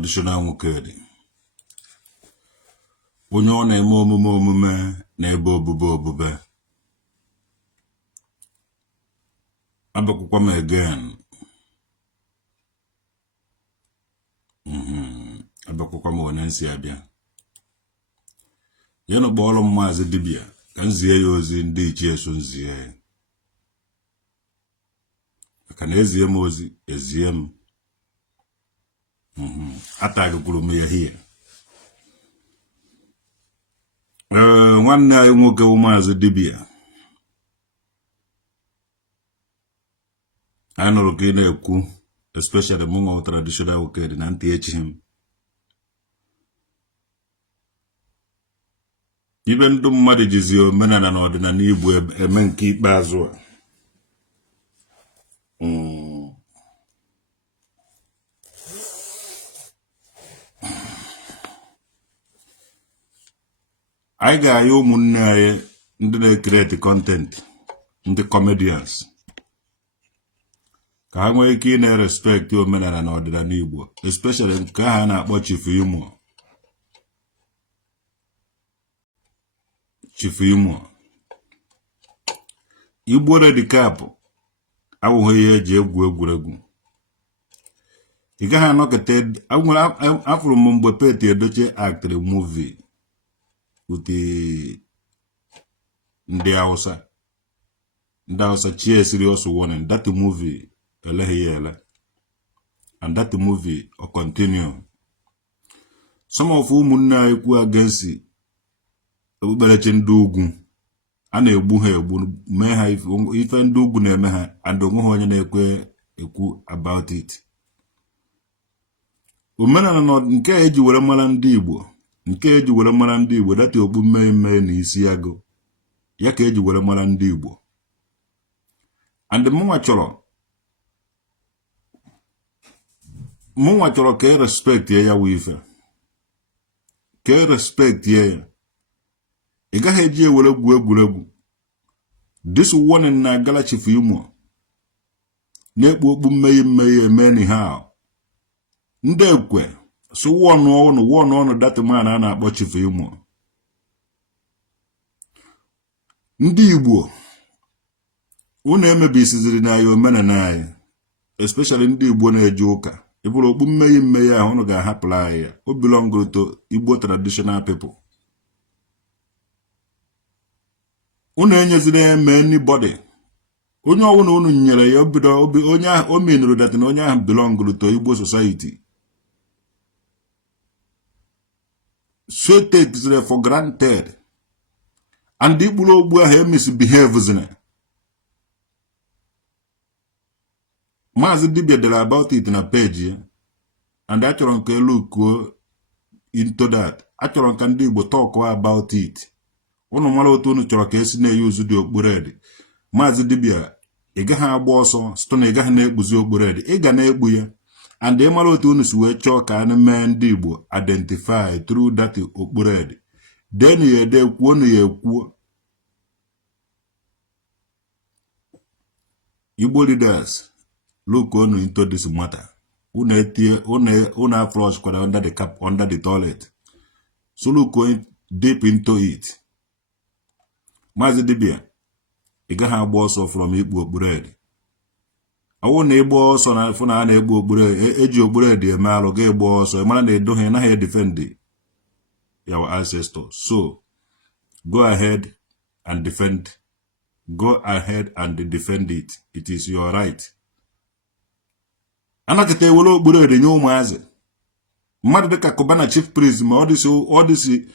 traditional nwoke onye ọ na-eme omume na-ebe obube abakwukwa m again abakwukwa m onye nsi abịa ya no kpọrọ m Mazzi Dibia ka nzie ya ozi ndị juiciest nzie ka na ezie m ozi ezie m atagụkwuru m ya hie nwanne anyị nwoke bụ Mazzi Dibia anyị nụrụ ka ị na-ekwu especially mụ nwa traditional nwoke dị na ntị echi m ibe ndụ mmadụ jizi omenala na ọdịnala Igbo eme nke ikpeazụ a anyị ga-aya ụmụnne anyị ndị na-ekreti content ndị comedians ka ha nwee ike ị na-respect omenala na ọdịnala Igbo especially nke ha na-akpọ Chief Imo Igbo Redicap awụghị ihe eji egwuregwu ị gaghị anọkọta afụrụ m mgbe Pete Edochie acted movie with ndị Hausa chie serious warning that movie ele and that movie will continue. Some of ụmụnne anyị kwu against okpukperechi ndị ugwu a na-egbu ha egbu mee ha ife ndị ugwu na-eme ha and onwe ha onye na-ekwe ekwu about it. Omenala nke eji were mara ndị Igbo dati okpu mmemme na isi agụ ya ka eji were mara ndị Igbo and mụnwa chọrọ ka respect ya wụ ife ka respect ya ị gaghị eji ewere egwuregwu this warning na agala Chief Imo na-ekpu okpu mmeye emeni ha ndị ekwe so one that man a na-akpọ Chief Imo ndị Igbo unu emebisiziri na ya omenala anyị especially ndị Igbo na-eje ụka ịbụrụ okpu mmeye ahụ unu ga-ahapụrụ anyị ya o belong to Igbo traditional people. Unu enyeziri eme anybody onye ọwụna unu nyere ya obido onye ahụ o menuru that na onye ahụ belong to Igbo society so takes for granted and ikpuru ogbu ahụ misbehaves na Mazzi Dibia dere about it na page ya and achọrọ nke look into that achọrọ ka ndị Igbo talk about it unu mara otu unu chọrọ ka esi na-use dị okpuredi Mazzi Dibia ị gaghị agba ọsọ site na ị gaghị na-ekpuzi okpuredi ị ga na-ekpu ya and ị mara otu unu si wee chọọ ka a na-eme ndị Igbo identify through that okpuredi then ya ede kwuo na ya ekwuo. Igbo leaders look on into this matter. Una flush under the cap under the toilet. So look deep into it. Mazzi Dibia, ị gaghị agba ọsọ from ikpu okpuredi. Awụ na ịgba ọsọ na afọ na na-egbu okpuredi eji okpuredi eme alụ ga egba ọsọ mara na edoghị naghị defend your ancestors. So go ahead and defend. Go ahead and defend it. It is your right. Anakete ewere okpuredi nye ụmụazị mmadụ dịka Kubana chief priest ma ọ dịsị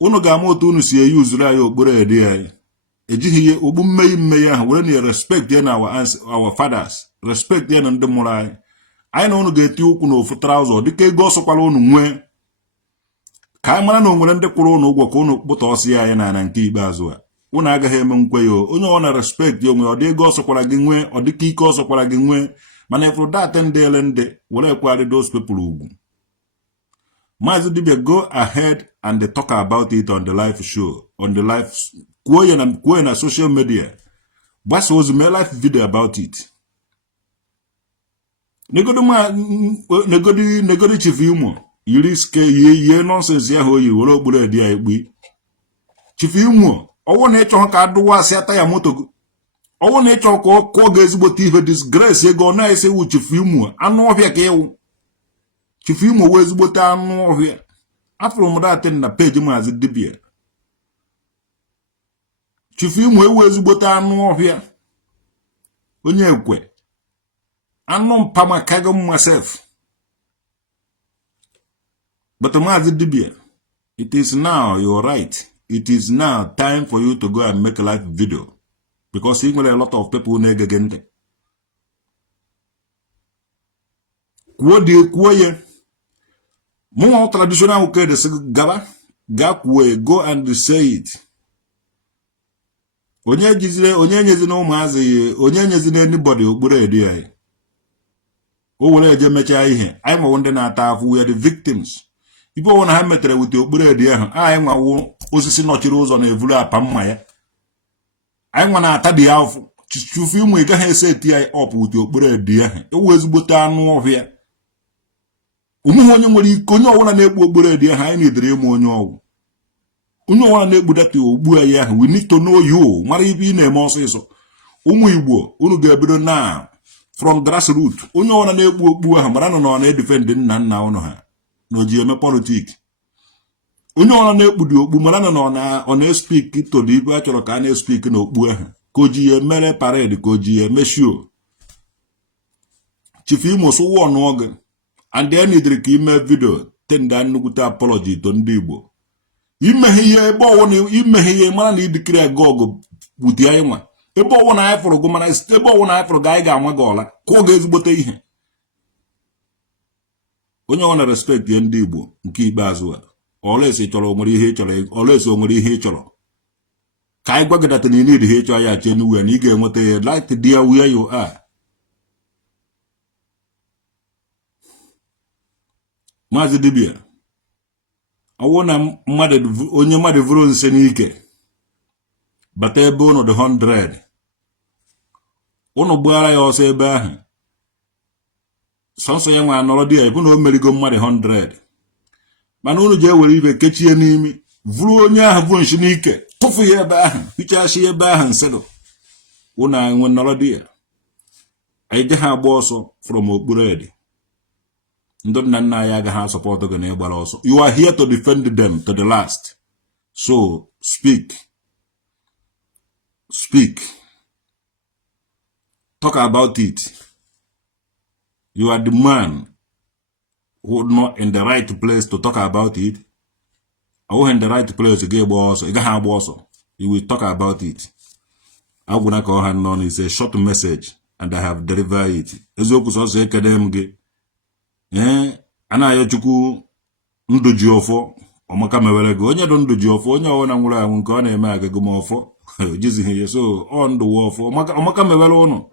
unu ga-ama otu unu si eyuzuru anyị okpuredi anyị ejighị ihe ogbu mmeye ahụ were na respect ya na our fathers respect ya na ndị mụrụ anyị na unu ga-eti ụkwụ n'ofu trouser dịka ego ọsọkwara unu nwee ka anyị mara na o nwere ndị kwụrụ unu ụgwọ ka unu kpụta ọsị anyị na nke ikpeazụ a unu agaghị eme nkwe ya onye ọ na respect ya onwe ọ dị ego ọsọkwara gị nwee ọ dịka ike ọsọkwara gị nwee mana ifuru dat ndị were kwari those people ugwu. Mazzi Dibia, go ahead and talk about it on the live show on the live kwuo na social media gbasa ozi mee live video about it. Negodi Chief Imo iriske ye nonsense ya hoyi were ogbure di ya egbi chifu imu owo na ịchọ ka adụwa asị ata ya moto go owo na ịchọ ka ọ ga-ezigbote ihe disgrace ego na ese wu chifu imu anụ ọhịa ka ewu chifu imu wee ezigbote anụ ọhịa afụrụ m datin na page Mazzi Dibia chifu imu ewu ezigbote anụ ọhịa onye ekwe anụ mpama kago myself. But Mazzi Dibia, it is now, you're right. It is now time for you to go and make a live video. Because even a lot of people neg again. Kuye. More traditional okay, the gaba. Go and say it. Onye nyezi no Mazzi, onye nyezi anybody okpuru edi. O were eje mecha ihe. I ma wonde na ata afu, we are the victims. Ibo wona ha metere wute okpuru edi ahụ anyị nwawo osisi nọchiri ụzọ na evulu apa mma ya anyị nwa na ata dị afụ chufu ịmụ ị gaghị ese eti anyị ọpụ wute okpuru edi ahụ ewu ezigbote anụ ọhịa ụmụ onye nwere ike onye ọwụla na-ekpu okpuru edi ahụ anyị na-edere ịmụ onye ọgwụ onye ọwụla na-ekpu data ogbu anyị ahụ we need to know you mara ibe ị na-eme ọsịsọ ụmụ Igbo unu ga-ebido na from grassroots onye ọwụla na-ekpu okpu ahụ mara na ọ na-edefend nna nna ụnụ ha n'oji eme politik onye ọrụ na-ekpudi okpu mara na ọ na-speak to the ibe a chọrọ ka a na-speak n'okpu ahụ ka o ji ya mere parade ka o ji ya eme show chifu imo sụwa ọnụọgụ and then idiri ka ime video tenda nnukwute apology to ndị Igbo imeghe ihe ebe ọwụ imeghe ihe mara na idikiri aga ọgụ wuti anyị nwa ebe ọwụ na anyị fụrụ gụ mana ebe ọwụ na anyị fụrụ ga anyị ga-anwa gị ọla ka ọ ga-ezigbote ihe onye ọ na respect ya ndị Igbo nke ikpeazụ a olesi chọrọ onwere ihe ị chọrọ olesi onwere ihe ị chọrọ ka anyị gwagidata na need ihe ịchọ ya che nuwe na ị ga-enweta ya like there where you are. Mazzi Dibia ọwụ na onye mmadụ vụrụ nse n'ike bata ebe ụnụ dị 100 ụnụ gbaara ya ọsọ ebe ahụ sọnsọ ya nwa anọrọ dị ya bụ na o merigo mmadụ 100 mana unu ji ewere ibe kechie n'imi vụrụ onye ahụ bụ nshi n'ike tụfu ya ebe ahụ hichachi ebe ahụ nsedo ụnụ enwe nọrọ dị ya anyị je ha agba ọsọ from okpuru edi ndị nna nna anyị agaghị asọpọtụ gị na ịgbara ọsọ you are here to defend them to the last so speak talk about it. You are the man who not in the right place to talk about it. Or in the right place to get boss. You will talk about it. I will not call hand on. It's a short message and I have delivered it. Ezoku so say kedem ge. Ana yochuku ndoji ofo. Omaka mewere go. Onye do ndoji ofo. Onye ona nwura anwu nke ọ na-eme agago m ofo. Jizi he so on the ofo. Omaka mewere ono.